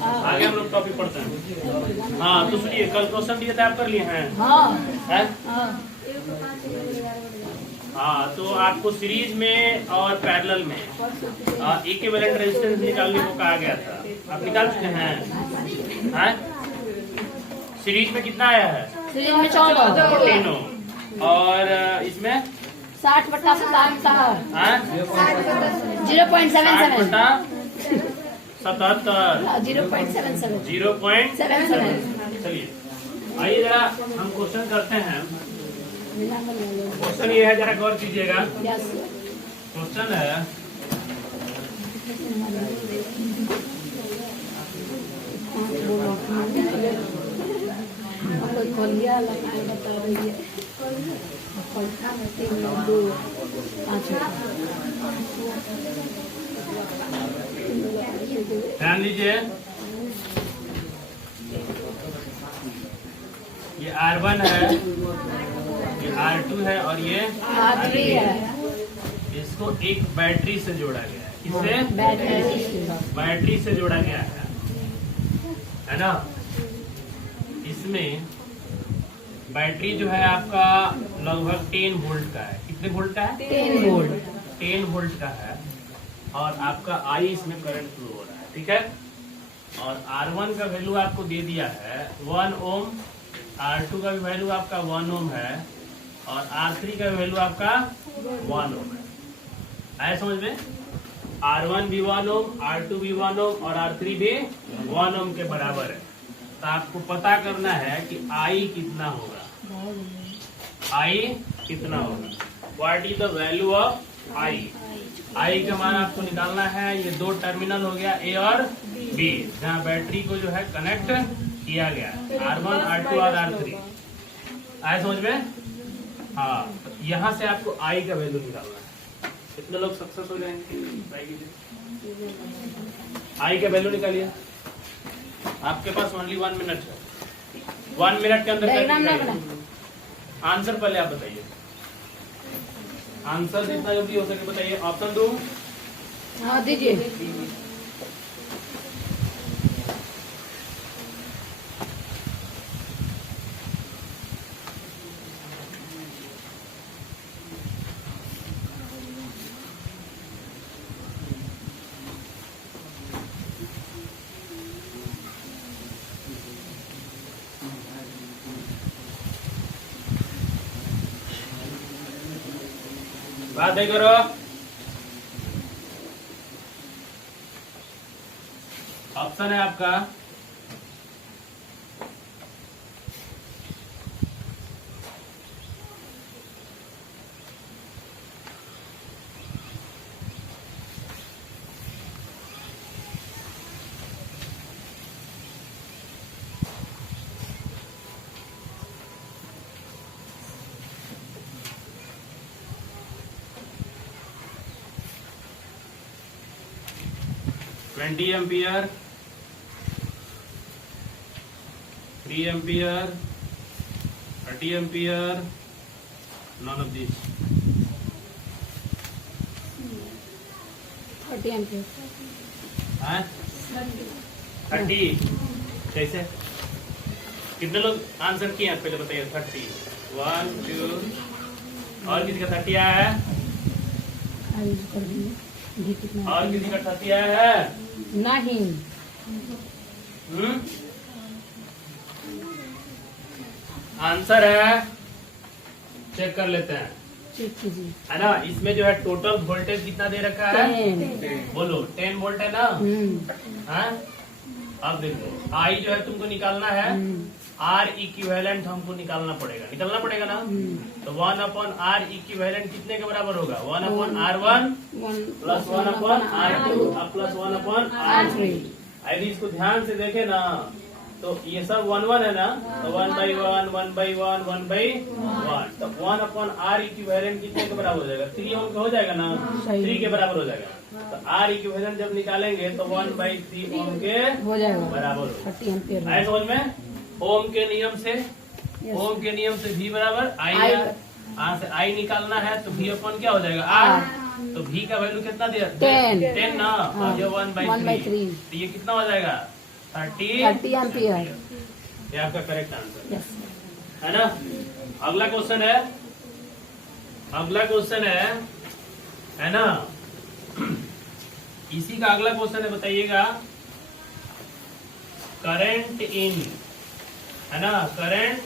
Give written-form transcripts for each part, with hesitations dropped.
आगे हम लोग टॉपिक पढ़ते हैं। हाँ तो सुनिए, कल क्वेश्चन दिए थे, आप कर लिए हैं? हैं? हाँ तो आपको सीरीज में और पैरेलल में इक्विवेलेंट रेजिस्टेंस निकालने को कहा गया था, आप निकाल चुके हैं? हैं? सीरीज में कितना आया है? सीरीज में 14 ओम, और इसमें 60/77 0.77 0.77। चलिए आइए जरा हम क्वेश्चन करते हैं। क्वेश्चन ये है, जरा गौर कीजिएगा। क्वेश्चन है ध्यान दीजिए, ये R1 है, ये R2 है और ये R3 है। इसको एक बैटरी से जोड़ा गया है। किससे? बैटरी से जोड़ा गया है ना। इसमें बैटरी जो है आपका लगभग 10 वोल्ट का है। कितने वोल्ट का है? 10 वोल्ट का है। और आपका आई इसमें करंट फ्लो हो रहा है, ठीक है। और R1 का वैल्यू आपको दे दिया है 1 ओम, R2 का भी वैल्यू आपका 1 ओम है, और R3 का वैल्यू आपका 1 ओम है। आया समझ में? R1 भी 1 ओम, R2 भी 1 ओम और R3 भी 1 ओम के बराबर है। तो आपको पता करना है कि I कितना होगा। I कितना होगा? What is the value of I? I का मान आपको निकालना है। ये दो टर्मिनल हो गया, A और B, जहाँ बैटरी को जो है कनेक्ट किया गया, R1, R2 और R3। आया समझ में? हाँ, तो यहाँ से आपको I का वैल्यू निकालना है। कितने लोग सक्सेस हो जाएंगे? I का वैल्यू निकालिए। आपके पास ओनली 1 मिनट है। 1 मिनट के अंदर आंसर पहले आप बताइए। आंसर जितना जल्दी हो सके बताइए। ऑप्शन दो। हाँ दीजिए। बात नहीं करो। ऑप्शन है आपका twenty ampere, 3 ampere, 30 ampere, none of this. 30 ampere. 30 कैसे? कितने लोग आंसर किए हैं पहले बताइए। 30, 1 2 और किसी का 30 आया है? और किसी का 30 आया है? नहीं। आंसर है, चेक कर लेते हैं, चेक कीजिए। है ना। इसमें जो है टोटल वोल्टेज कितना दे रखा है? 10। बोलो 10 वोल्ट है ना। हाँ? अब देखो आई जो है तुमको निकालना है, R इक्विवेलेंट हमको निकालना पड़ेगा ना। तो 1/R इक्विवेलेंट कितने के बराबर होगा? 1/R1 plus 1/R2 plus 1/R3। यदि इसको ध्यान से देखे ना तो ये सब 1 है ना, तो 1/1 1/1 1/1, तो 1/R इक्विवेलेंट कितने के बराबर हो जाएगा? 3 ओम का हो जाएगा ना, 3 के बराबर हो जाएगा। तो R इक्विवेलेंट जब निकालेंगे तो 1/3 ओम के हो जाएगा बराबर होगा। 30 एम्पियर। आए समझ में? ओम के नियम से V बराबर I। यहाँ से I निकालना है तो V अपन क्या हो जाएगा? R। तो V का वैल्यू कितना दिया? 10 10 ना। और ये 1/3, तो ये कितना हो जाएगा? 30 एम्पियर। ये आपका करेक्ट आंसर यस है ना। अगला क्वेश्चन है ना। इसी का अगला क्वेश्चन है, बताइएगा करंट इन, है ना, current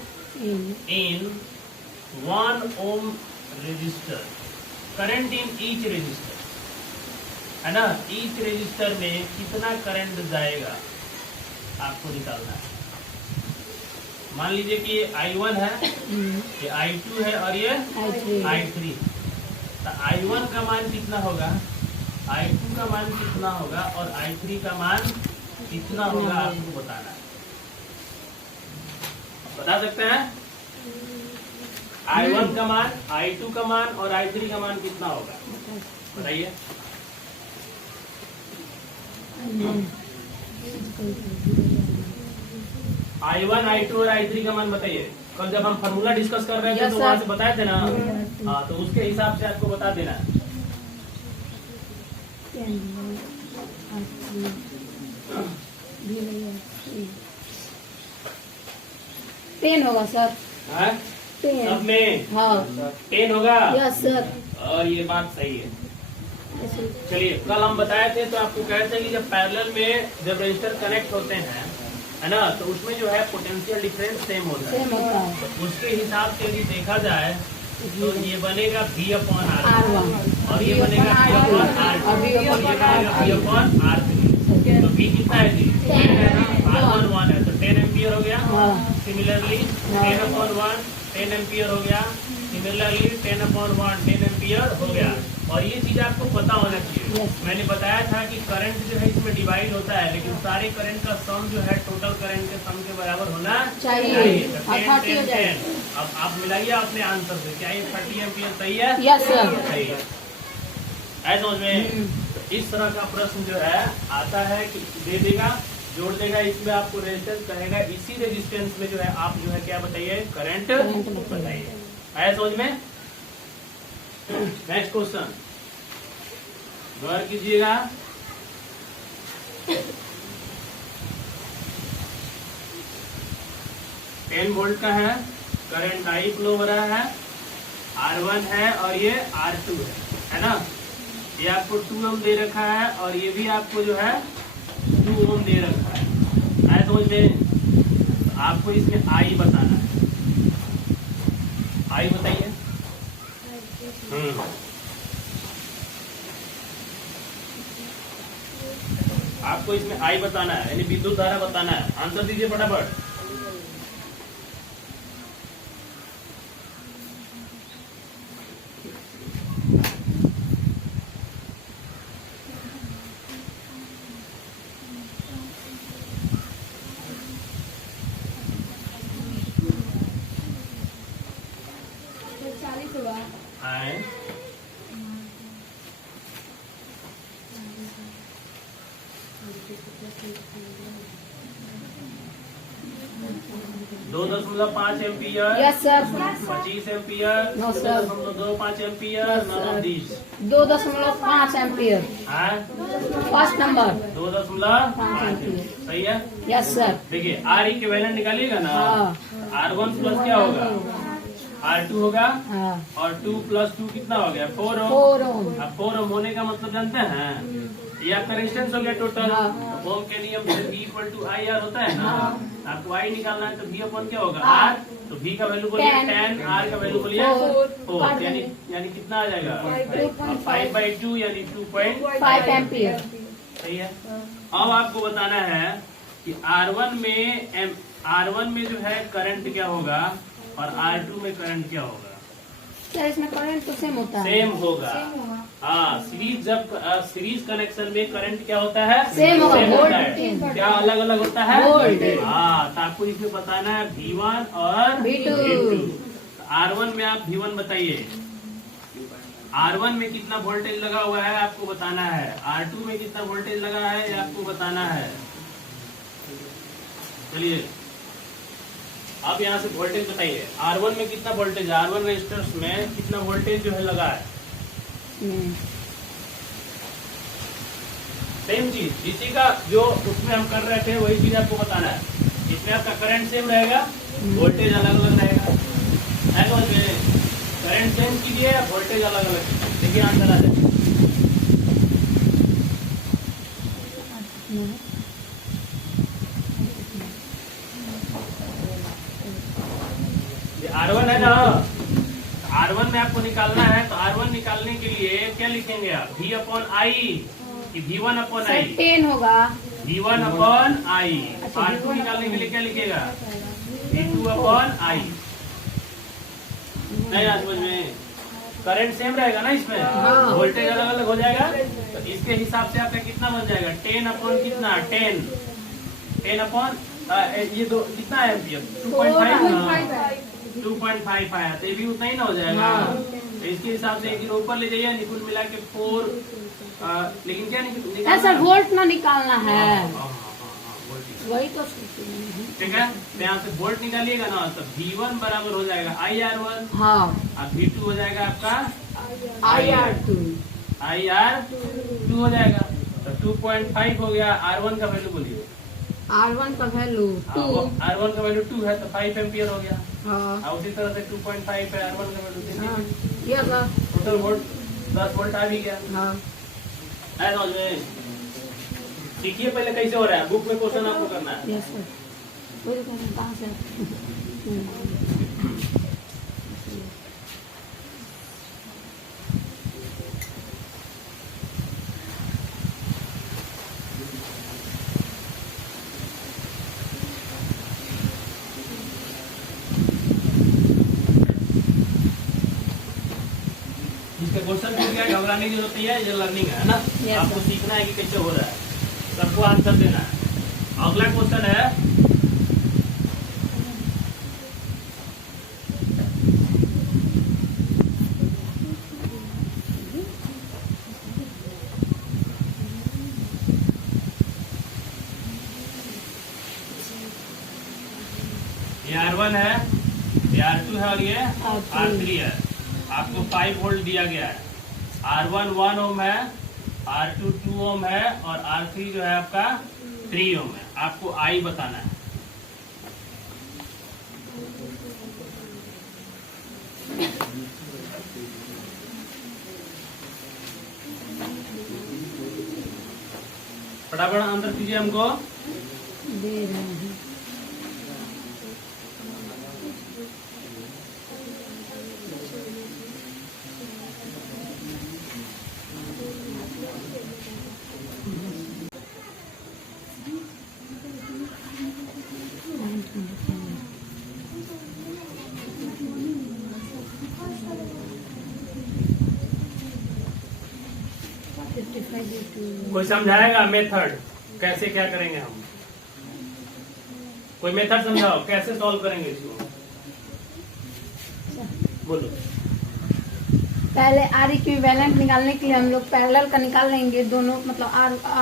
in 1 ohm resistor, current in each resistor, है ना, ईच रेजिस्टर में कितना करंट जाएगा आपको निकालना है। मान लीजिए कि ये I1 है, ये I2 है और ये I3। तो I1 का मान कितना होगा, I2 का मान कितना होगा और I3 का मान कितना होगा, आपको बताना है। बता सकते हैं I1 का मान, I2 का मान और I3 का मान कितना होगा, बताइए। I1, I2 और I3 का मान बताइए। कल जब हम फार्मूला डिस्कस कर रहे थे तो वहां से बताए थे ना। हाँ, तो उसके हिसाब से आपको बता देना। 10 होगा सर। हाँ? 10 सब में हाँ 10 होगा। Yes sir. और ये बात सही है। चलिए, कल हम बताए थे तो आपको कहे थे कि जब पैरेलल में जब रजिस्टर कनेक्ट होते हैं, है ना, तो उसमें जो है पोटेंशियल डिफरेंस सेम होता है। तो उसके हिसाब से यदि देखा जाए तो ये बनेगा V/R1 और ये बनेगा V/R2 और ये बनेगा V/R3। तो V कितना है जी, R1 1 है, तो 10 एम्पियर हो गया। सिमिलरली 10/1 10 एम्पियर हो गया। सिमिलरली 10/1 10 एम्पियर हो गया। और ये चीज आपको पता होना चाहिए। मैंने बताया था कि करंट जो है इसमें डिवाइड होता है, लेकिन सारे करंट का सम जो है टोटल करंट के सम के बराबर होना चाहिए। तो 10 10 10। अब आप मिलाइए अपने आंसर से, क्या ये 30 एम्पियर सही है? Yes sir. सही है। ऐसा समझ में। तो इस तरह का प्रश्न जो है आता है कि दे देगा, जोड़ देगा, इसमें आपको रेजिस्टेंस कहेगा, इसी रेजिस्टेंस में जो है आप जो है क्या बताइए, करंट बताइए। आया समझ में। नेक्स्ट क्वेश्चन गौर कीजिएगा। टेन वोल्ट का है, करंट I फ्लो हो रहा है, R1 है और ये R2 है ना। ये आपको 2 ओम दे रखा है और ये भी आपको जो है 2 ओम दे रखा है। आया समझ में। आपको इसमें I बताना है। I बताइए। आपको इसमें I बताना है, यानी विद्युत धारा बताना है। आंसर दीजिए फटाफट। आए 2.5 ampere. Yes sir. 25 ampere. No sir. 2.25 ampere. 2.5 ampere. First number 2.5 ampere सही है। Yes sir. देखिए R इक्विवेलेंट निकालिएगा ना। R1 प्लस क्या होगा, R2 होगा। और 2 + 2 कितना हो गया, 4 ओम। अब 4 ओम होने का मतलब जानते हैं, ये आपका रेजिस्टेंस हो गया टोटल। तो ओम के नियम से V = IR होता है ना। आपको I निकालना है तो V/ क्या होगा, R। तो V का वैल्यू बोलिए 10, R का वैल्यू बोलिए 4, यानी कितना आ जाएगा, 5/2 यानी 2.5 एम्पियर। सही है। अब आपको बताना है कि R1 में जो है करंट क्या होगा और R2 में करंट क्या होगा। क्या इसमें करंट तो सेम होता है? सेम होगा। हाँ, सीरीज कनेक्शन में करंट क्या होता है, सेम होता है। क्या अलग अलग होता है, हाँ। तो आपको इसमें बताना है V1 और V2। R1 में आप V1 बताइए। R1 में कितना वोल्टेज लगा हुआ है आपको बताना है। R2 में कितना वोल्टेज लगा है ये आपको बताना है। चलिए आप यहाँ से वोल्टेज बताइए। R1 में कितना वोल्टेज है, R1 रेजिस्टर्स में कितना वोल्टेज जो है लगा है। सेम चीज, इसी का जो उसमें हम कर रहे थे वही चीज आपको बताना है। इसमें आपका करंट सेम रहेगा, वोल्टेज अलग अलग रहेगा, है समझ में? करंट सेम कीजिए, वोल्टेज अलग अलग कीजिए, देखिए आंसर आ जाए। R1 है ना, R1 में आपको निकालना है, तो R1 निकालने के लिए क्या लिखेंगे आप? V अपॉन आई कि V1 अपॉन आई? 10 होगा। V1 upon I. अच्छा, R2 निकालने के लिए क्या लिखेगा? V2 upon I. नहीं आ समझ में? करंट सेम रहेगा ना इसमें, हाँ। वोल्टेज अलग अलग हो जाएगा, तो इसके हिसाब से आपका कितना बन जाएगा? 10 अपॉन कितना? 10 अपॉन ये दो कितना है एम्पियर? 2.5 आया, तो ये भी उतना ही ना हो जाएगा। तो इसके हिसाब से एक जीरो ऊपर ले जाइए, निकुल मिला के 4, लेकिन क्या निकालना? ऐसा वोल्ट ना निकालना है, वोल्ट। वही तो सोचती हूँ। ठीक है, तो यहाँ से वोल्ट निकालिएगा ना, तो V1 बराबर हो जाएगा IR1, हाँ, और V2 हो जाएगा आपका IR2 IR2 हो जाएगा। तो 2.5 हो गया। R1 का वैल्यू बोलिए। R1 का वैल्यू 2। R1 का वैल्यू 2 है, तो 5 एम्पियर हो गया। हाँ, और उसी तरह से 2.5 पे R1 का वैल्यू हाँ, ये का टोटल वोल्ट 10 वोल्ट आ भी गया। हाँ, है समझ में? सीखिए पहले कैसे हो रहा है, बुक में क्वेश्चन आपको करना है। Yes sir. वही तो कहना, कहाँ से? इसका क्वेश्चन पूछ गया, घबराने की जरूरत नहीं है, ये लर्निंग है ना। Yes, आपको sir. सीखना है कि कैसे हो रहा है, सबको आंसर देना है। अगला क्वेश्चन है, ये R1 है, ये R2 है, और ये R3 है। आपको 5 वोल्ट दिया गया है। R1 1 ओम है, R2 2 ओम है, और R3 जो है आपका 3 ओम है। आपको I बताना है। फटाफट आंसर कीजिए हमको। दे रहे हैं। कोई समझाएगा मेथड कैसे क्या करेंगे हम? कोई मेथड समझाओ, कैसे सॉल्व करेंगे इसको, बोलो। पहले R इक्विवेलेंट निकालने के लिए हम लोग पैरेलल का निकाल लेंगे, दोनों मतलब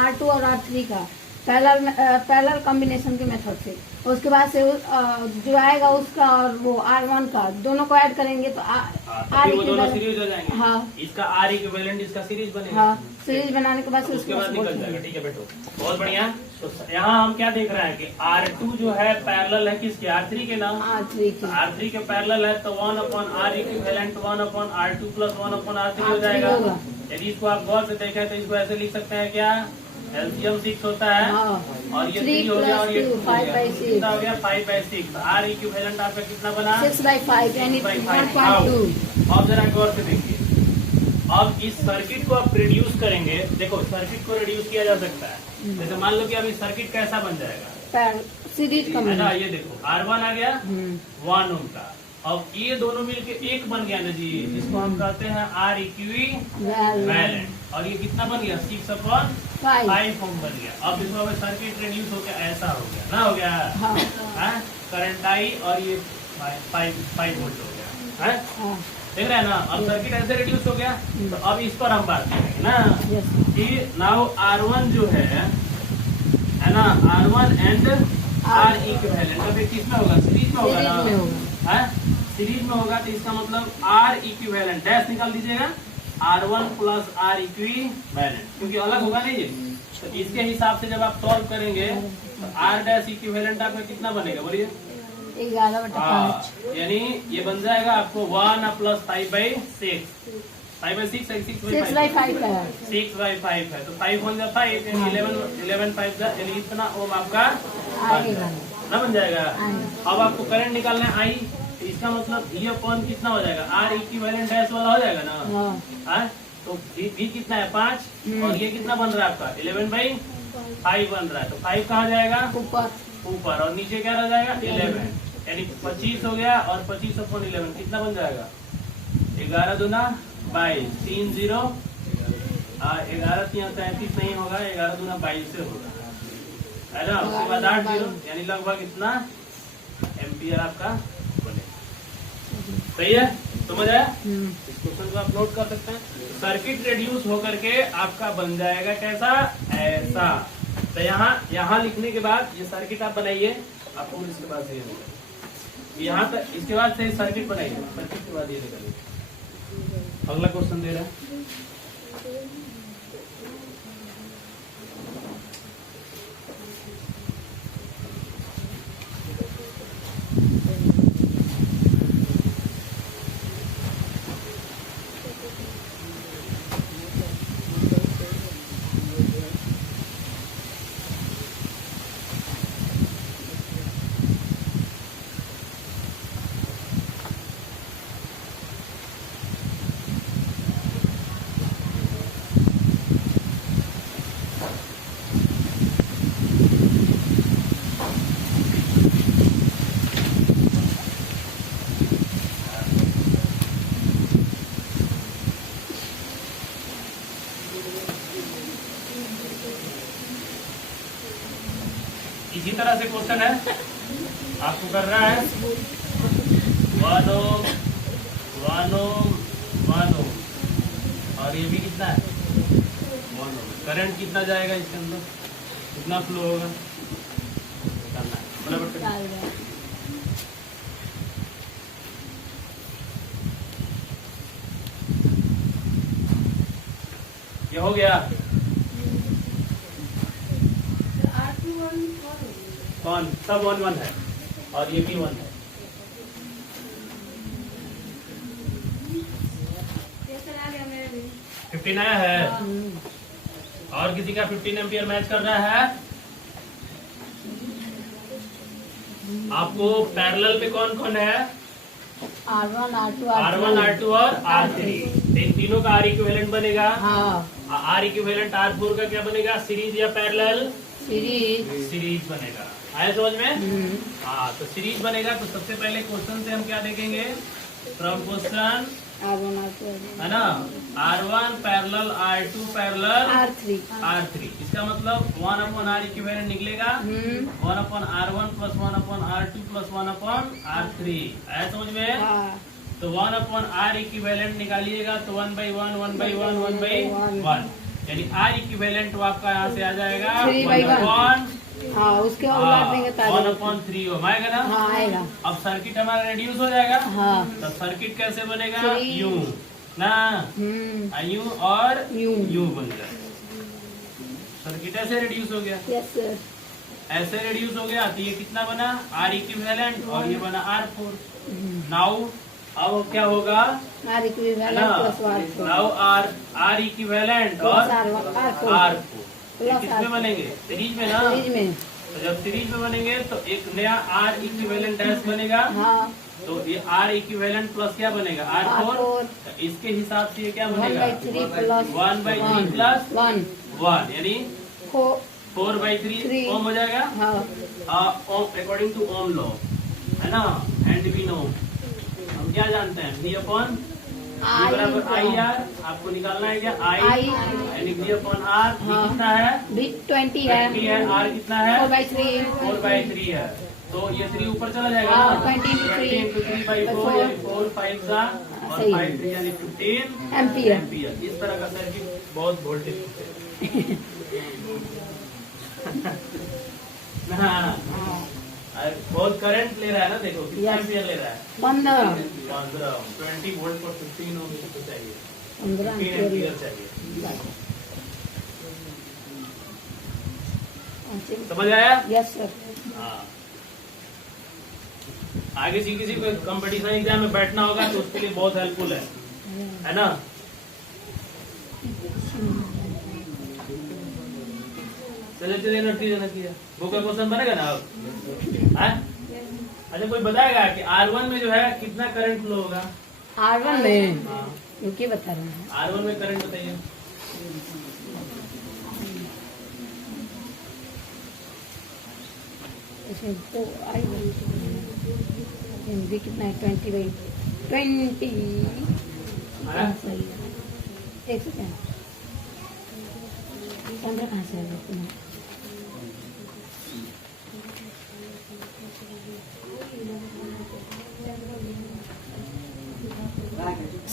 R2 और R3 का पैरेलल कॉम्बिनेशन के मेथड से। उसके बाद से जो आएगा उसका और वो R1 का दोनों को ऐड करेंगे तो फिर वो दोनों सीरीज हो जाएंगे। हाँ, इसका R इक्विवेलेंट इसका सीरीज बनेगा। हाँ, सीरीज बनाने के बाद से उसके बाद निकल जाएगा। ठीक है बेटो, बहुत बढ़िया। तो यहाँ हम क्या देख रहे हैं कि R2 जो है पैरेलल है किसके? R3 के नाम। R3 के पैरेलल है, तो 1 upon R equivalent 1 upon R2 plus 1 upon R3 हो जाएगा। यदि इसको आप गौर से देखें तो इसको ऐसे लिख सकते हैं, क्या एलसीएम 6 होता है, और ये 3 हो गया, और ये 2 हो गया, कितना हो गया? 5/6। R इक्विवेलेंट आपका कितना बना? 6/5 यानी 1.2। अब जरा गौर से देखिए, अब इस सर्किट को आप रिड्यूस करेंगे। देखो, सर्किट को रिड्यूस किया जा सकता है। जैसे मान लो कि अब इस सर्किट कैसा बन जाएगा? सीरीज है ना, ये देखो R1 आ गया 1 ओम का। अब ये दोनों मिलके एक बन गया ना जी, जिसको हम कहते हैं R इक्विवेलेंट, और ये कितना बन गया? 6/5 ओम बन गया। अब इसको हमें सर्किट रिड्यूस होकर ऐसा हो गया ना, हो गया करंट आई, और ये 5 वोल्ट हो गया है। देख रहे हैं ना, अब सर्किट ऐसे रिड्यूस हो गया। तो अब इस पर हम बात करेंगे ना कि नाउ R1 जो है ना, R1 एंड R इक्विवेलेंट अब किस में होगा? सीरीज में होगा ना, सीरीज में होगा। तो इसका मतलब R इक्विवेलेंट डैश निकाल दीजिएगा, R1 प्लस R इक्विवेलेंट, क्योंकि अलग होगा नहीं ये। तो इसके हिसाब से जब आप सॉल्व करेंगे तो आर डैश इक्विवेलेंट आपका कितना बनेगा बोलिए? 11/5 यानी ये बन जाएगा आपको 1 प्लस 5/6 5/6 6/5 है 6/5 है तो 5 1 5 यानी 11 5 यानी इतना ओम आपका आएगा ना बन जाएगा। आएगा। अब आपको करंट निकालना है आई, तो इसका मतलब ये अपॉन कितना हो जाएगा? आर इक्विवेलेंट डैश वाला हो जाएगा ना। हाँ तो भी कितना है 5 और ये कितना बन रहा है आपका 11/5 बन रहा है। तो 5 कहाँ जाएगा? ऊपर और नीचे क्या रह जाएगा 11 यानी 25 हो गया और 25/11 कितना बन जाएगा? 11 दूना 22 3 0 11 3 33 नहीं होगा 11 दूना 22 से होगा है ना। उसके बाद 8 0 यानी लगभग इतना एम्पियर आपका बनेगा। सही है, समझ आया? इस क्वेश्चन को आप नोट कर सकते हैं। सर्किट रिड्यूस होकर के आपका बन जाएगा कैसा? ऐसा। तो यहाँ लिखने के बाद ये सर्किट आप बनाइए, आपको इसके बाद से यहाँ तक इसके बाद से सर्किट बनाइए, सर्किट के बाद ये निकालिए। अगला क्वेश्चन दे रहा है इसी तरह से क्वेश्चन है आपको कर रहा है 1 ओम 1 ओम 1 ओम और ये भी कितना है 1 ओम। करंट कितना जाएगा इसके अंदर, कितना फ्लो होगा बराबर। ये हो गया कौन सब 1 1 है और ये भी 1 है। है 15 आया है और किसी का 15 एम्पियर मैच कर रहा है। आपको पैरेलल में कौन कौन है? R1 R2 और R3। इन तीनों का आर इक्विवेलेंट बनेगा। आर इक्विवेलेंट R4 का क्या बनेगा? सीरीज या पैरेलल? सीरीज बनेगा। आया समझ में? हाँ तो सीरीज बनेगा। तो सबसे पहले क्वेश्चन से हम क्या देखेंगे? फ्रॉम क्वेश्चन है ना R1 parallel R2 parallel R3। इसका मतलब 1/R इक्विवेलेंट निकलेगा 1/R1 plus 1/R2 plus 1/R3। आया समझ में? तो 1/R इक्विवेलेंट निकालिएगा तो 1/1 1/1 1/1 यानी R इक्विवेलेंट आपका यहाँ से आ जाएगा 1/1 उसके बाद 1/3 ओम आएगा ना। आएगा। अब सर्किट हमारा रिड्यूस हो जाएगा। तो सर्किट कैसे बनेगा? यूं ना यूं और यूं बन जाएगा। सर्किट ऐसे रिड्यूस हो गया। Yes sir. ऐसे रिड्यूस हो गया तो ये कितना बना? आर इक्विवेलेंट और ये बना R4। नाउ अब क्या होगा? R equivalent now R equivalent और R4 किसमें बनेंगे? सीरीज में ना। तो जब सीरीज में बनेंगे तो एक नया आर इक्विवेलेंट डैश बनेगा। तो ये आर इक्विवेलेंट प्लस क्या बनेगा? R4। तो इसके हिसाब से ये क्या बनेगा? 1/3 प्लस 1 यानी 4/3 ओम हो जाएगा। अकॉर्डिंग टू ओम लॉ है ना। एंड वी नो हम क्या जानते हैं? V अपॉन बराबर IR। आपको निकालना है क्या? I यानी V अपॉन R कितना है? 20 है। R कितना है? 4/3 है। तो ये 3 ऊपर चला जाएगा ना। 20 into 3/4 यानी 4 5 का और 5 3 यानी 15 एम्पियर। इस तरह का सर्किट बहुत वोल्टेज बहुत करंट ले रहा है ना। देखो कितना एम्पियर ले रहा है? 15 20 वोल्ट पर 15 ओम तो चाहिए 15 एम्पियर चाहिए। समझ आया? Yes sir. हाँ। आगे किसी को कंपटीशन एग्जाम में बैठना होगा तो उसके लिए बहुत हेल्पफुल है ना? चले नतीजा वो का क्वेश्चन बनेगा ना अब? अच्छा, कोई बताएगा कि R1 में जो है कितना करंट फ्लो होगा? R1 में हाँ, क्योंकि बता रहे हैं R1 में करंट बताइए। इसमें तो हिंदी कितना है 20/20 हाँ? एक सेकेंड 15 कहाँ से आएगा तुम्हें?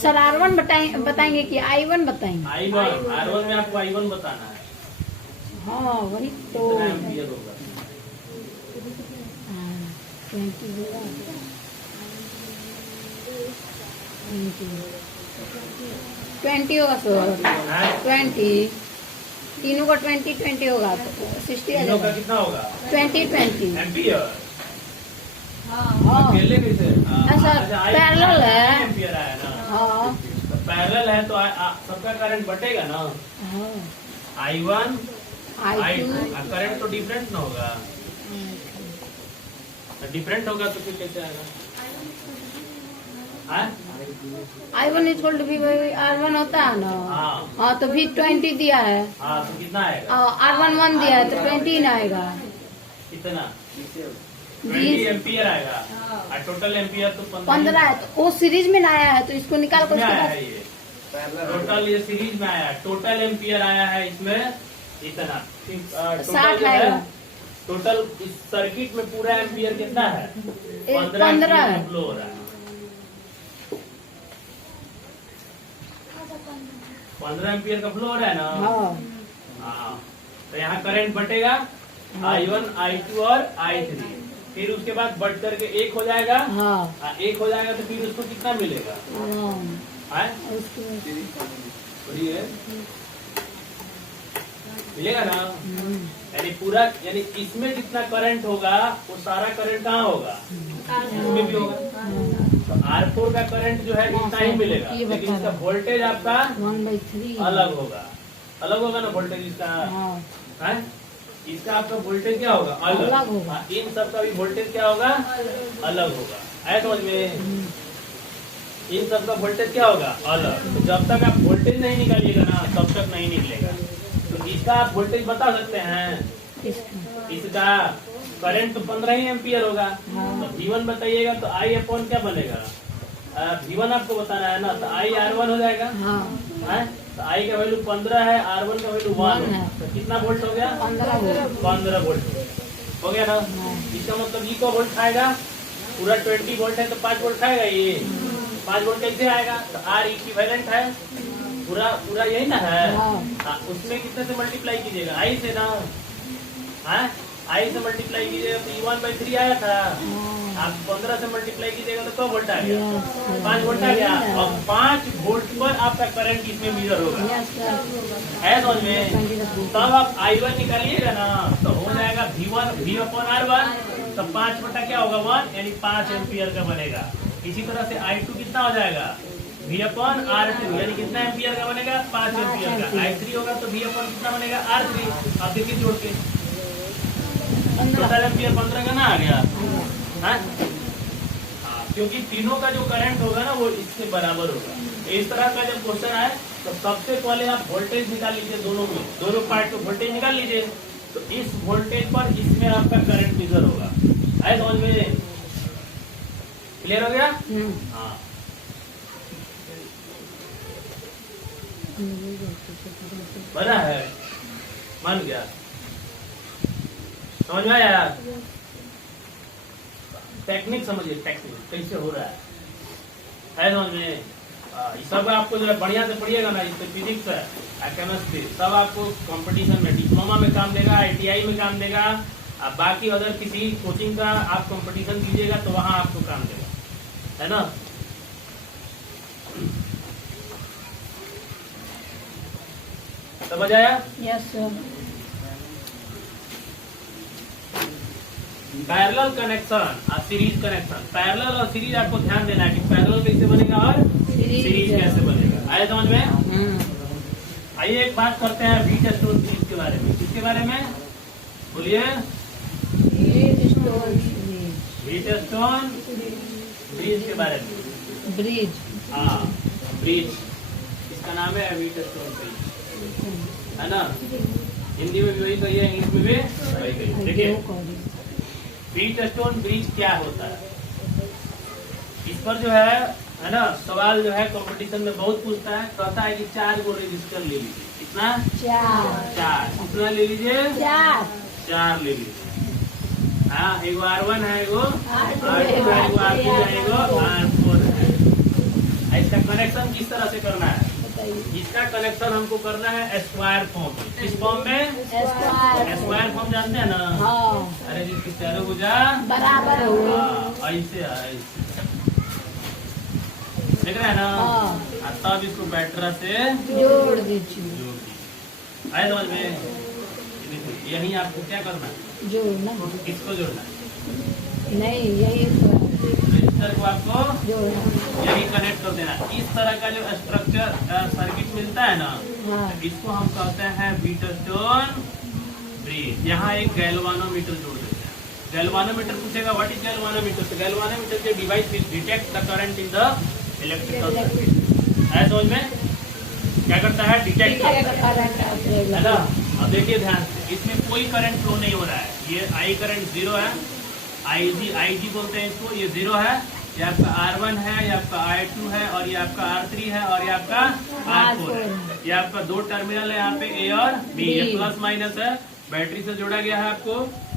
सर R1 बताएंगे कि I1 बताएंगे? I1 R1 में आपको I1 बताना है। हाँ वही तो कितना एम्पीयर होगा? 20 होगा 20 होगा सर। हाँ? 20 तीनों का 20 होगा तो 60 आ तीनों का जाएगा। कितना होगा? 20 एम्पीयर। हाँ अकेले कैसे? सर, पैरेलल है। एम्पीयर आया ना? हाँ तो पैरेलल है तो सबका करंट बटेगा ना? हाँ I1 I2 करंट तो डिफरेंट ना होगा? डिफरेंट होगा तो फिर कैसे आएगा? हाँ? I1 इक्वल टू R1 होता है ना? हाँ। हाँ तो भी 20 दिया है हाँ, तो कितना आएगा? R1 1 दिया है तो 20 आएगा। कितना? 20 20 एम्पीयर आएगा और टोटल एम्पीयर तो 15 है तो वो सीरीज में आया है तो इसको निकाल कर इसमें उसके आया बाद है ये टोटल, ये सीरीज में आया है। टोटल एम्पीयर आया है इसमें इतना 60 आएगा। टोटल इस सर्किट में पूरा एम्पीयर कितना है? 15 एम्पीयर फ्लो हो रहा है। 15 एम्पीयर का फ्लो हो रहा है ना? हाँ हाँ। तो यहाँ करंट बटेगा I1 I2 और I3, फिर उसके बाद बढ़ करके 1 हो जाएगा। हाँ 1 हो जाएगा तो फिर उसको कितना मिलेगा? हाँ है? उसके बोलिए, मिलेगा ना? यानी पूरा, यानी इसमें जितना करंट होगा वो सारा करंट कहाँ होगा? इसमें भी होगा। तो R4 का करंट जो है इतना ही मिलेगा, लेकिन इसका वोल्टेज आपका 1/3 अलग होगा। अलग होगा ना वोल्टेज इसका? हाँ है? इसका आपका वोल्टेज क्या होगा? अलग होगा। हाँ, इन सब का भी वोल्टेज क्या होगा? अलग होगा। आया समझ में? इन सब का वोल्टेज क्या होगा? अलग। तो जब तक आप वोल्टेज नहीं निकालिएगा ना तब तक नहीं निकलेगा। तो इसका आप वोल्टेज बता सकते हैं? इसका करंट तो 15 ही एम्पीयर होगा। तो V1 बताइएगा तो I अपॉन क्या बनेगा? V1 आपको बताना है ना, तो I R1 हो जाएगा। हाँ है? तो I का वैल्यू 15 है, R1 का वैल्यू 1 है। तो कितना वोल्ट हो गया? 15 वोल्ट हो गया ना? इसका मतलब ये को वोल्ट खाएगा, पूरा 20 वोल्ट है तो 5 वोल्ट खाएगा ये। 5 वोल्ट कैसे आएगा? तो R इक्विवेलेंट है, पूरा यही ना है। हाँ, उसमें कितने से मल्टीप्लाई कीजिएगा? I से ना। हाँ, I से मल्टीप्लाई कीजिएगा तो 1/3 आया था। आप 15 से मल्टीप्लाई कीजिएगा तो 2 वोल्ट आ गया? 5 वोल्ट आ गया। और 5 वोल्ट पर आपका करंट इसमें मेजर होगा। है समझ में? तब आप I1 निकालिएगा ना तो हो जाएगा V अपॉन R1, तो 5 बटा क्या होगा? 1, यानी 5 एम्पीयर का बनेगा। इसी तरह से I2 कितना हो जाएगा? V अपॉन R2, यानी कितना एम्पीयर का बनेगा? 5 एम्पीयर का। I3 होगा तो V अपॉन कितना बनेगा? R3। आप देखिए जोड़ के, टोटल एम्पीयर 15 का ना आ गया? हाँ, क्योंकि तीनों का जो करंट होगा ना वो इससे बराबर होगा। इस तरह का जब क्वेश्चन आए तो सबसे पहले आप वोल्टेज निकाल लीजिए, दोनों पार्ट में वोल्टेज निकाल लीजिए। तो इस वोल्टेज पर इसमें आपका करंट मेजर होगा। आए समझ में? क्लियर हो गया? हाँ। बना है? मान गया? समझ में आया? टेक्निक समझिए, टेक्निक कैसे हो रहा है समझ में? ये सब आपको जो है बढ़िया से पढ़िएगा ना, इससे फिजिक्स है, केमिस्ट्री सब आपको कंपटीशन में, डिप्लोमा में काम देगा, ITI में काम देगा। अब बाकी अदर किसी कोचिंग का आप कंपटीशन दीजिएगा तो वहां आपको काम देगा, है ना? समझ आया? Yes sir. पैरेलल कनेक्शन और सीरीज कनेक्शन। पैरेलल और सीरीज आपको ध्यान देना है कि पैरेलल कैसे बनेगा और सीरीज कैसे बनेगा। आए समझ में? आइए एक बात करते हैं व्हीटस्टोन ब्रिज के बारे में। किसके बारे में बोलिए? व्हीटस्टोन ब्रिज के बारे में। ब्रिज, हाँ ब्रिज, इसका नाम है व्हीटस्टोन ब्रिज, है ना? हिंदी में भी वही कहिए, इंग्लिश में भी वही कहिए। देखिए व्हीटस्टोन ब्रिज क्या होता है, इस पर जो है ना सवाल जो है कंपटीशन में बहुत पूछता है। कहता है कि 4 गो रजिस्टर ले लीजिए। कितना? 4। कितना ले लीजिए? 4 ले लीजिए। हाँ, एगो R1 है, एगो R2 है, एगो R3 है, एगो R4 है। इसका कनेक्शन किस तरह से करना है? इसका कनेक्शन हमको करना है स्क्वायर फॉर्म में। किस फॉर्म में? स्क्वायर फॉर्म जानते हैं ना? अरे जिसकी चारों भुजा बराबर हो, ऐसे देख रहे हैं ना? तब इसको बैटरा से जोड़ दीजिए। आए समझ में? यही आपको क्या करना है? जोड़ना। किसको जोड़ना है? नहीं, यही रजिस्टर को आपको जोड़ना, यही कनेक्ट कर देना। इस तरह का जो स्ट्रक्चर सर्किट मिलता है ना, इसको हम कहते हैं व्हीटस्टोन ब्रिज। यहाँ एक गैल्वानोमीटर जोड़ देते हैं। गैल्वानोमीटर पूछेगा व्हाट इज गैल्वानोमीटर? तो गैल्वानोमीटर के device will detect the current in the electrical circuit. है समझ में? क्या करता है? डिटेक्ट करता है ना? अब देखिए ध्यान से, इसमें कोई करंट फ्लो नहीं हो रहा है। ये आई करंट 0 है, आई जी बोलते हैं इसको, ये 0 है। ये आपका R1 है, ये आपका I2 है, और ये आपका R3 है, और ये आपका R4 है। ये आपका 2 टर्मिनल है यहाँ पे, A और B। ये प्लस माइनस है, बैटरी से जोड़ा गया है आपको,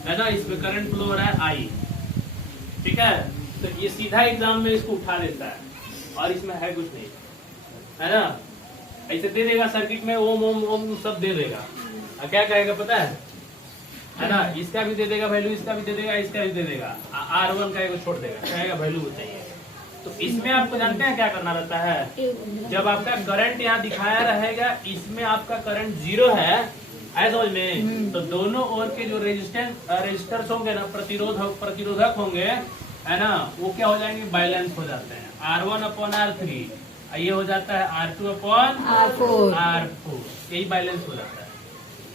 है ना? इसमें करंट फ्लो हो रहा है I, ठीक है? तो ये सीधा एग्जाम में इसको उठा देता है, और इसमें है कुछ नहीं, है ना? ऐसे दे देगा सर्किट में, ओम ओम ओम सब दे देगा। क्या कहेगा पता है ना? इसका भी दे देगा वैल्यू, इसका भी दे देगा, इसका भी दे देगा। R1 का छोड़ देगा, कहेगा वैल्यू बताइए। तो इसमें आपको जानते हैं क्या करना रहता है? जब आपका करंट यहाँ दिखाया रहेगा, इसमें आपका करंट 0 है, ऐसा समझ में? तो दोनों ओर के जो रेजिस्टर्स होंगे ना, प्रतिरोधक होंगे, है ना, वो क्या हो जाएंगे? बैलेंस हो जाते हैं। R1/R3, ये हो जाता है R2/R4, यही बैलेंस हो जाता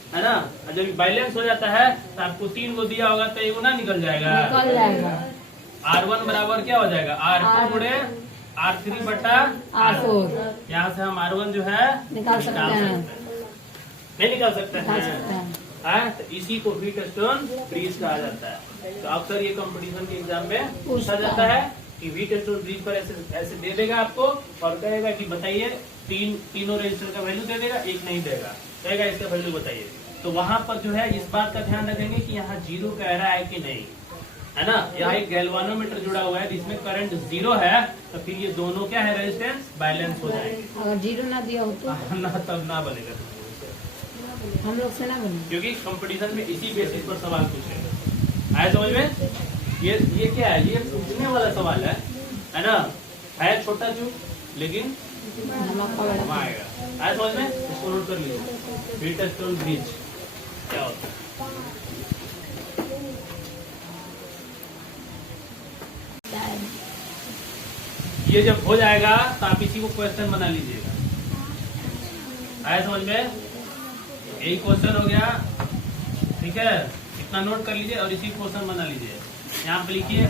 है ना? जब बैलेंस हो जाता है तो आपको 3 गो दिया होगा तो एगो ना निकल जाएगा। R1 बराबर क्या हो जाएगा? R2 गुणे R3/R4। यहाँ से हम R1 जो है निकाल सकते हैं। नहीं निकाल सकते हैं। तो इसी को व्हीटस्टोन ब्रिज कहा जाता है। तो अक्सर ये कंपटीशन के एग्जाम में पूछा जाता है कि व्हीटस्टोन ब्रिज पर ऐसे दे देगा आपको, और कहेगा कि बताइए तीनों रजिस्टर का वैल्यू दे देगा, एक नहीं देगा, कहेगा इसका वैल्यू बताइए। तो वहां पर जो है इस बात का ध्यान रखेंगे कि यहाँ 0 कह रहा है कि नहीं, है ना? यहाँ एक गैल्वानोमीटर जुड़ा हुआ है जिसमें करंट 0 है, तो फिर ये दोनों क्या है? रेजिस्टेंस बैलेंस हो जाएंगे। अगर 0 ना दिया हो तो ना, तब ना बनेगा, हम लोग से ना बने, क्योंकि कंपटीशन में इसी बेसिस पर सवाल पूछेगा। आया समझ में? ये क्या है? ये पूछने वाला सवाल है ना? है छोटा चूक लेकिन आएगा। आया समझ में? इसको नोट कर लीजिए। व्हीटस्टोन ब्रिज क्या होता है? ये जब हो जाएगा तो आप इसी को क्वेश्चन बना लीजिएगा। आया समझ में? यही क्वेश्चन हो गया, ठीक है? इतना नोट कर लीजिए और इसी क्वेश्चन बना लीजिए। यहाँ पे लिखिए,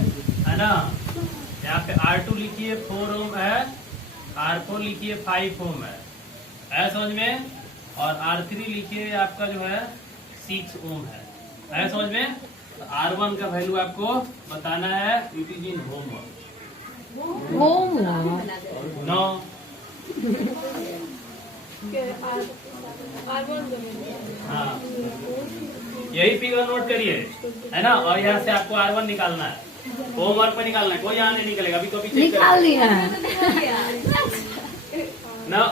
है ना? यहाँ पे R2 लिखिए 4 ओम है, R4 लिखिए 5 ओम है। आया समझ में? और R3 लिखिए आपका जो है 6 ओम है। आया समझ में? तो R1 का वैल्यू आपको बताना है, it is in homework. No, हाँ यही फिगर नोट करिए, है ना? और यहाँ से आपको R1 निकालना है, होमवर्क में निकालना है, कोई यहाँ नहीं निकलेगा। अभी कभी निकाल लिया ना,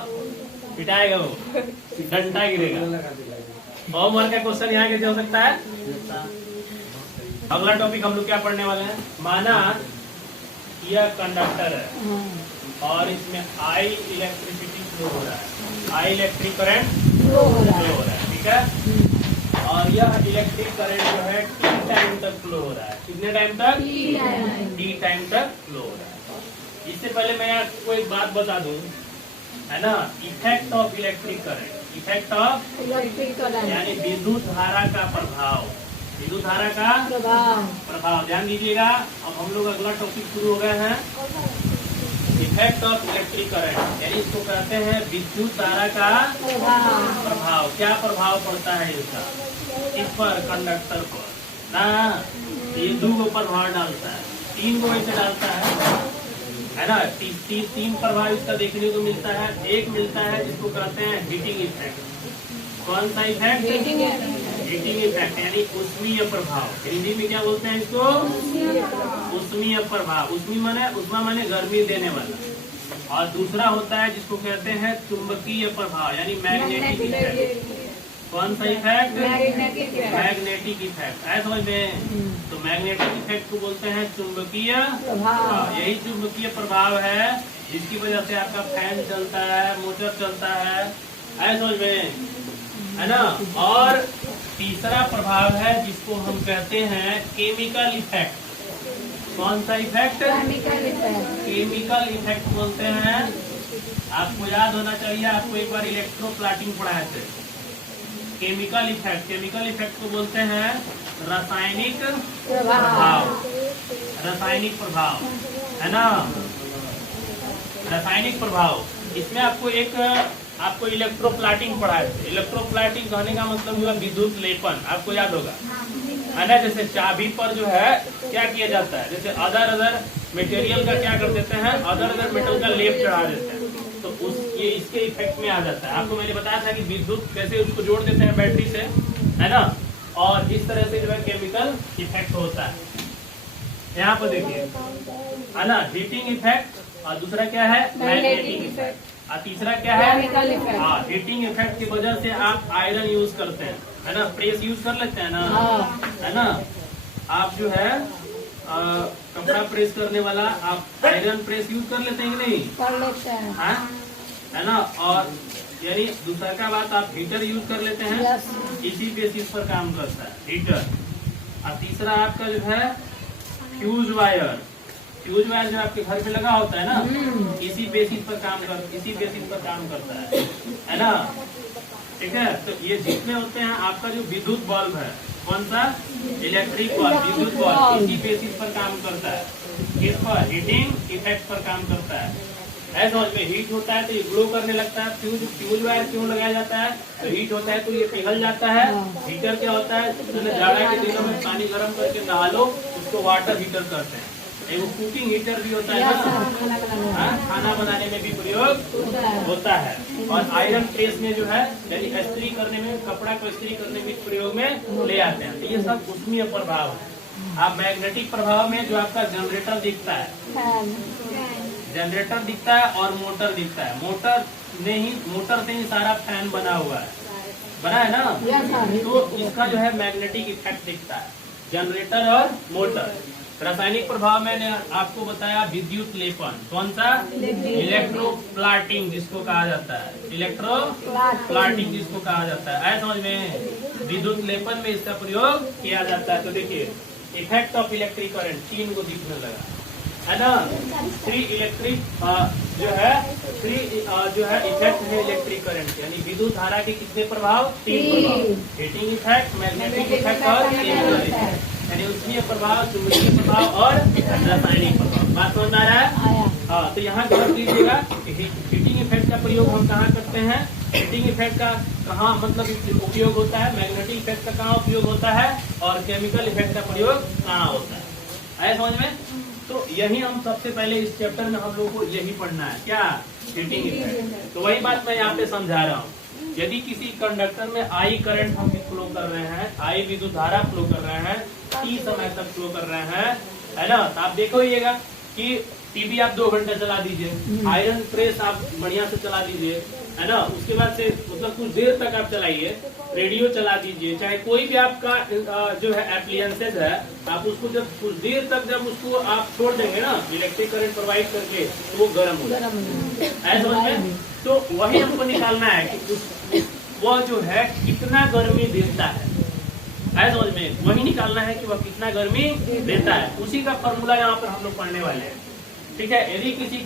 पिटाएगा वो, डंडा गिरेगा। होमवर्क का क्वेश्चन यहाँ कैसे हो सकता है? अगला टॉपिक हम लोग क्या पढ़ने वाले हैं? माना यह कंडक्टर है और इसमें आई इलेक्ट्रिसिटी फ्लो हो रहा है, आई इलेक्ट्रिक करंट फ्लो हो रहा है, ठीक है? और यह इलेक्ट्रिक करंट जो है टाइम तक फ्लो हो रहा है। कितने टाइम तक? टी टाइम तक फ्लो हो रहा है। इससे पहले मैं आपको एक बात बता दूं, है ना, effect of electric current. Effect of electric current यानी विद्युत धारा का प्रभाव, विद्युत धारा का प्रभाव। ध्यान दीजिएगा, अब हम लोग अगला टॉपिक शुरू हो गए हैं, इफेक्ट ऑफ इलेक्ट्रिक करंट, यानी इसको कहते हैं विद्युत धारा का प्रभाव। क्या प्रभाव पड़ता है इसका? इस पर, कंडक्टर पर ना, ये 2 को प्रभाव डालता है, 3 को ऐसे डालता है ना। तीन प्रभाव इसका देखने को मिलता है। एक मिलता है जिसको कहते हैं हीटिंग इफेक्ट। कौन सा इफेक्ट? हीटिंग इफेक्ट, यानी उष्मीय प्रभाव। हिंदी में क्या बोलते हैं इसको? उष्मीय प्रभाव। उष्मा माने गर्मी देने वाला। और दूसरा होता है जिसको कहते हैं चुंबकीय प्रभाव, यानी मैग्नेटिक इफेक्ट। कौन सा इफेक्ट? Magnetic effect. ऐसा समझ में? तो मैग्नेटिक इफेक्ट को बोलते हैं चुंबकीय प्रभाव। यही चुंबकीय प्रभाव है जिसकी वजह से आपका फैन चलता है, मोटर चलता है। ऐसा समझ में, है ना। और तीसरा प्रभाव है जिसको हम कहते हैं केमिकल इफेक्ट। कौन सा इफेक्ट? केमिकल इफेक्ट बोलते हैं। आपको याद होना चाहिए, आपको एक बार इलेक्ट्रोप्लाटिंग पढ़ाए थे। केमिकल इफेक्ट को बोलते हैं रासायनिक प्रभाव। रासायनिक प्रभाव, है ना, रासायनिक प्रभाव। इसमें आपको इलेक्ट्रोप्लाटिंग पढ़ाए थे। इलेक्ट्रोप्लाटिंग कहने का मतलब हुआ विद्युत लेपन। आपको याद होगा, है ना। जैसे चाबी पर जो है क्या किया जाता है, जैसे अदर मटेरियल का क्या कर देते हैं, अदर मेटल का लेप चढ़ा देते हैं, तो ये इसके इफेक्ट में आ जाता है। आपको मैंने बताया था कि विद्युत कैसे उसको जोड़ देते हैं बैटरी से, है ना। और इस तरह से जो है केमिकल इफेक्ट होता है। यहाँ पर देखिए, है ना, हीटिंग इफेक्ट, और दूसरा क्या है? Magnetic effect. और तीसरा क्या है? Chemical effect. हाँ, हीटिंग इफेक्ट की वजह से आप आयरन यूज करते हैं, है ना, प्रेस यूज कर लेते हैं ना, है ना। आप जो है कपड़ा प्रेस करने वाला, आप आयरन प्रेस यूज कर लेते हैं कि नहीं? कर लेते हैं, है ना। और यानी दूसरा का बात, आप हीटर यूज कर लेते हैं। इसी बेसिस पर काम करता है हीटर। और तीसरा आपका जो है फ्यूज वायर जो आपके घर पे लगा होता है ना, इसी बेसिस पर काम करता है ना। ठीक है, तो ये जितने होते हैं, आपका जो विद्युत बल्ब है, कौन सा? इलेक्ट्रिक बल्ब, विद्युत बल्ब, इसी बेसिस पर काम करता है। किस पर? हीटिंग इफेक्ट पर काम करता है। ऐसा उसमें हीट होता है तो ये ग्लो करने लगता है। फ्यूज वायर क्यों लगाया जाता है? तो हीट होता है तो ये पिघल जाता है। हीटर क्या होता है? जाड़ा के दिनों में पानी गर्म करके नहा लो, उसको वाटर हीटर करते हैं। वो कुकिंग हीटर भी होता है ना, खाना बनाने में भी प्रयोग होता है। और आयरन प्रेस में जो है, यानी इस्त्री करने में, कपड़ा को इस्त्री करने में प्रयोग में ले आते हैं। तो ये सब उष्मीय प्रभाव है। आप मैग्नेटिक प्रभाव में जो आपका जनरेटर दिखता है, जनरेटर दिखता है और मोटर दिखता है। मोटर से ही सारा फैन बना हुआ है ना। तो इसका जो है मैग्नेटिक इफेक्ट दिखता है, जनरेटर और मोटर। रासायनिक प्रभाव मैंने आपको बताया विद्युत लेपन। कौन सा? इलेक्ट्रोप्लाटिंग जिसको कहा जाता है, इलेक्ट्रोप्लाटिंग जिसको कहा जाता है। ऐसा समझ में, विद्युत लेपन में इसका प्रयोग किया जाता है। तो देखिए, इफेक्ट ऑफ इलेक्ट्रिक करंट 3 को दिखने लगा, है ना। 3 इलेक्ट्रिक जो है इफेक्ट है इलेक्ट्रिक करंट, यानी विद्युत धारा के कितने प्रभाव? 3 प्रभाव। हीटिंग इफेक्ट, मैग्नेटिक इफेक्ट और केमिकल इफेक्ट, यानी उष्मीय प्रभाव, चुंबकीय प्रभाव और रासायनिक प्रभाव। बात समझ आ रहा है? हाँ, तो यहाँ ध्यान दीजिएगा, हीटिंग इफेक्ट का प्रयोग हम कहाँ करते हैं, हीटिंग इफेक्ट का कहाँ मतलब उपयोग होता है, मैग्नेटिक इफेक्ट का कहाँ उपयोग होता है, और केमिकल इफेक्ट का प्रयोग कहाँ होता है। आया समझ में? तो यही हम सबसे पहले इस चैप्टर में हम लोग को यही पढ़ना है, क्या? Heating effect. तो वही बात मैं यहाँ पे समझा रहा हूँ। यदि किसी कंडक्टर में आई करंट हम फ्लो कर रहे हैं, आई विद्युत धारा फ्लो कर रहे हैं, T समय तक फ्लो कर रहे हैं, है ना। तो आप देखोइएगा कि टीवी आप 2 घंटे चला दीजिए, आयरन प्रेस आप बढ़िया से चला दीजिए, है ना। उसके बाद से मतलब कुछ देर तक आप चलाइए, रेडियो चला दीजिए, चाहे कोई भी आपका जो है एप्लियंसेज है, आप उसको जब कुछ देर तक जब उसको आप छोड़ देंगे ना इलेक्ट्रिक करंट प्रोवाइड करके, तो वो गर्म हो जाएगा। ऐसा समझ में? तो वही हमको निकालना है कि वह जो है कितना गर्मी देता है है समझ में, वही निकालना है कि वह कितना गर्मी देता है। उसी का फॉर्मूला यहाँ पर हम लोग पढ़ने वाले हैं। ठीक है, यदि किसी